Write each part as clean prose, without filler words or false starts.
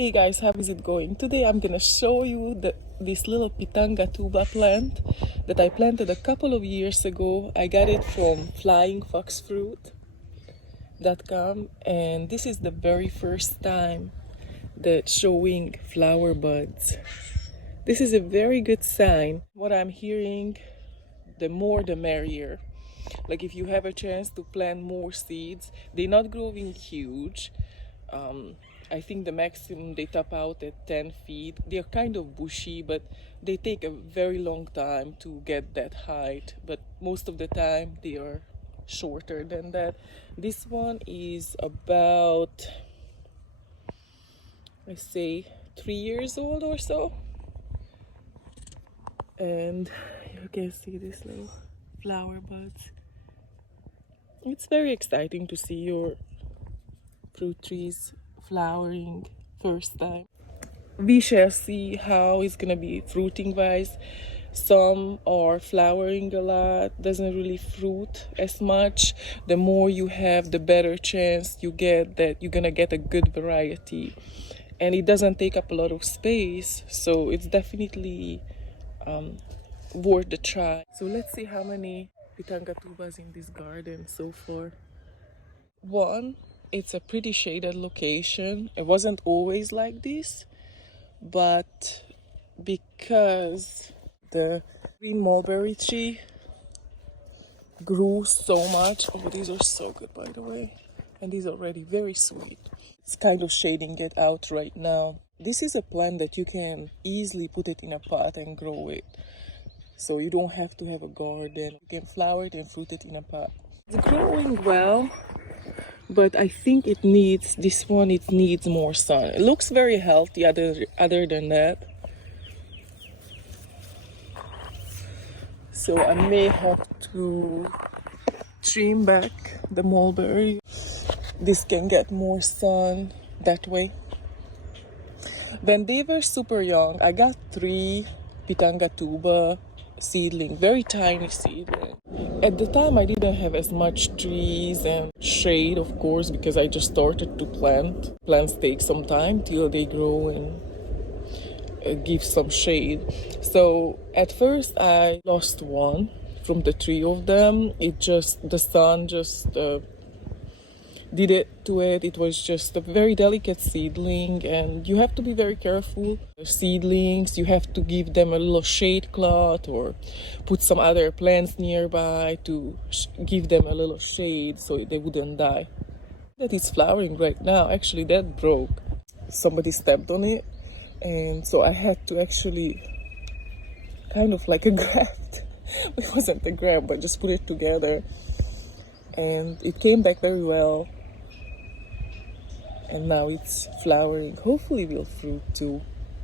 Hey guys, how is it going? Today I'm gonna show you this little Pitangatuba plant that I planted a couple of years ago. I got it from flyingfoxfruit.com, and this is the very first time that showing flower buds. This is a very good sign. What I'm hearing, the more the merrier. Like if you have a chance to plant more seeds, they're not growing huge. I think the maximum they top out at 10 feet. They're kind of bushy, but they take a very long time to get that height. But most of the time they are shorter than that. This one is about, I say, 3 years old or so. And you can see these little flower buds. It's very exciting to see your fruit trees flowering first time. We shall see how it's gonna be fruiting wise. Some are flowering a lot, doesn't really fruit as much. The more you have, the better chance you get that you're gonna get a good variety, and it doesn't take up a lot of space, so it's definitely worth the try. So let's see how many Pitangatubas in this garden so far. One, it's a pretty shaded location. It wasn't always like this, but because the green mulberry tree grew so much, oh, these are so good, by the way, and these are already very sweet. It's kind of shading it out right now. This is a plant that you can easily put it in a pot and grow it, so you don't have to have a garden. You can flower it and fruit it in a pot. It's growing well, but I think it needs more sun. It looks very healthy other than that. So I may have to trim back the mulberry. This can get more sun that way. When they were super young, I got 3 Pitangatuba seedling, very tiny seedling. At the time I didn't have as much trees and shade, of course, because I just started to plant. Plants take some time till they grow and give some shade. So at first I lost one from the 3 of them. The sun just did it to it. It was just a very delicate seedling, and you have to be very careful. The seedlings, you have to give them a little shade cloth or put some other plants nearby to give them a little shade so they wouldn't die. That is flowering right now. Actually, that broke. Somebody stepped on it, and so I had to actually kind of like a graft. It wasn't a graft, but just put it together, and it came back very well. And now it's flowering. Hopefully we'll fruit too.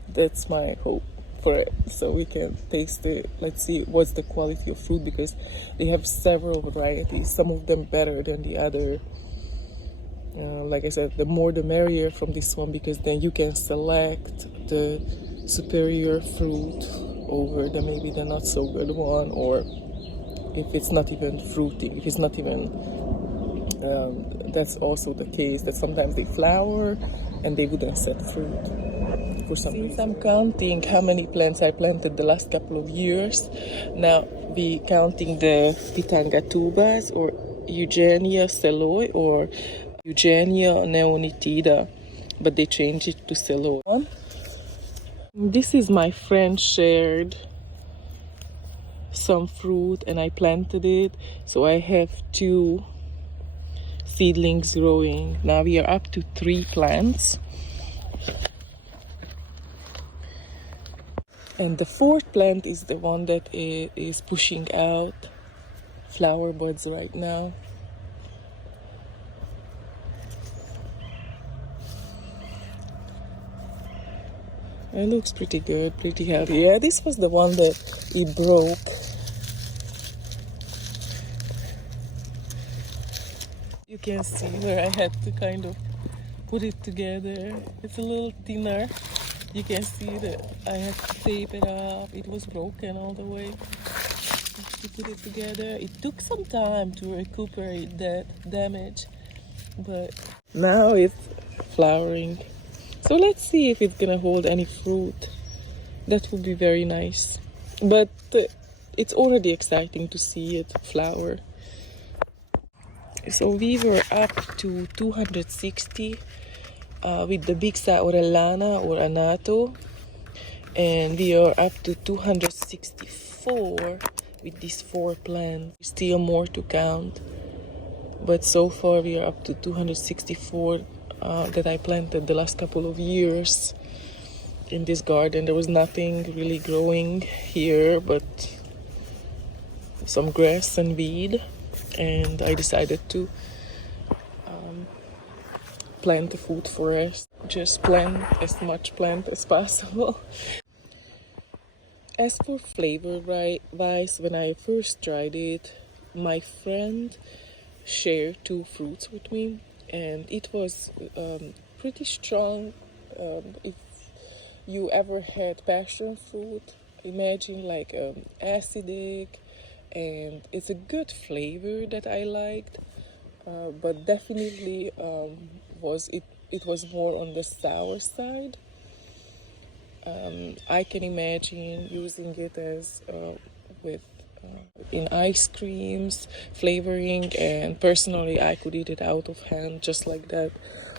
That's my hope for it, so we can taste it. Let's see what's the quality of fruit, because they have several varieties, some of them better than the other. Like I said, the more the merrier from this one, because then you can select the superior fruit over maybe the not so good one, or if it's not even fruiting, if it's not even that's also the case, that sometimes they flower and they wouldn't set fruit for some reason. Since I'm counting how many plants I planted the last couple of years, now we counting the Pitangatubas, or Eugenia Seloi, or Eugenia neonitida, but they changed it to Seloi. This is my friend shared some fruit and I planted it, so I have 2 seedlings growing. Now we are up to 3 plants, and the 4th plant is the one that is pushing out flower buds right now. It looks pretty good, pretty healthy. Yeah, this was the one that it broke. You can see where I had to kind of put it together. It's a little thinner. You can see that I had to tape it up. It was broken all the way to put it together. It took some time to recuperate that damage, but now it's flowering. So let's see if it's gonna hold any fruit. That would be very nice. But it's already exciting to see it flower. So we were up to 260 with the Bixa orellana or anato, and we are up to 264 with these 4 plants. Still more to count, but so far we are up to 264 that I planted the last couple of years in this garden. There was nothing really growing here but some grass and weed, and I decided to plant a food forest. Just plant as much plant as possible. As for flavor wise, when I first tried it, my friend shared 2 fruits with me, and it was pretty strong. If you ever had passion fruit, imagine like acidic, and it's a good flavor that I liked, but definitely it was more on the sour side. I can imagine using it as with in ice creams, flavoring, and personally I could eat it out of hand just like that.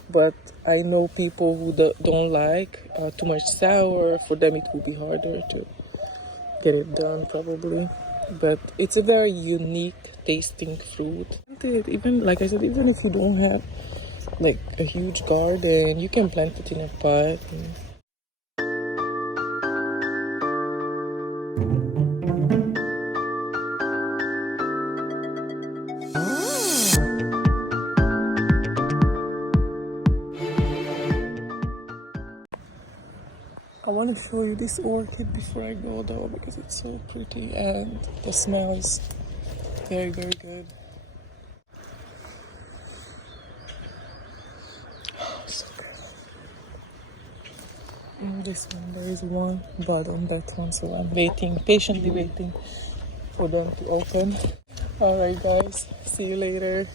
But I know people who don't like too much sour. For them it would be harder to get it done probably. But it's a very unique tasting fruit. Even like I said, even if you don't have like a huge garden, you can plant it in a pot. I want to show you this orchid before I go though, because it's so pretty and the smell is very, very good. Oh, so good. And this one, there is one bud on that one, so I'm waiting, patiently waiting for them to open. Alright guys, see you later.